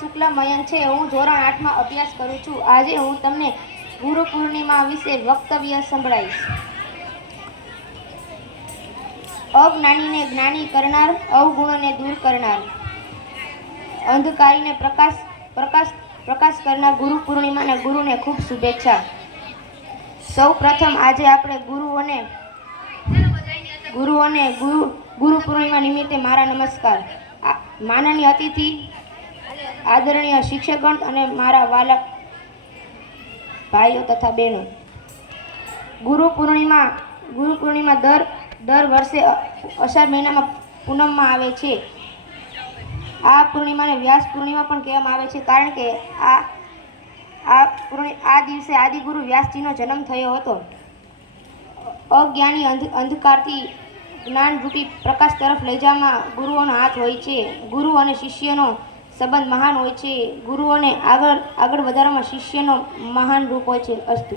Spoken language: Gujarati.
શુક્લ મયન છે. હું ધોરણ આઠમાં અભ્યાસ કરું છું. આજે હું તમને ગુરુ પૂર્ણિમા વિશે વક્તવ્ય સંભળાવીશ. અજ્ઞાનીને જ્ઞાની કરનાર, અવગુણોને દૂર કરનાર, અંધકારીને પ્રકાશ પ્રકાશ પ્રકાશ કરનાર ગુરુ પૂર્ણિમાના ગુરુને ખૂબ શુભેચ્છા. સૌ પ્રથમ આજે આપણે ગુરુઓને ગુરુઓને ગુરુ ગુરુ પૂર્ણિમા નિમિત્તે મારા નમસ્કાર. માનનીય અતિથિ આદરણીય શિક્ષકગણ અને મારા વાલા ભાઈઓ તથા બહેનો. ગુરુ પૂર્ણિમા ગુરુ પૂર્ણિમા દર દર વર્ષે અષાઢ મહિનામાં પૂનમમાં આવે છે. આ પૂર્ણિમાને વ્યાસ પૂર્ણિમા પણ કહેવામાં આવે છે, કારણ કે આ આ પૂર્ણિ, આ દિવસે આદિગુરુ વ્યાસજીનો જન્મ થયો હતો. અજ્ઞાની અંધ, અંધકારથી જ્ઞાનરૂપી પ્રકાશ તરફ લઈ જવામાં ગુરુઓનો હાથ હોય છે. ગુરુ અને શિષ્યનો સંબંધ મહાન હોય છે. ગુરુઓને આગળ આગળ વધારવામાં શિષ્યનો મહાન રૂપ હોય છે અસ્તુ.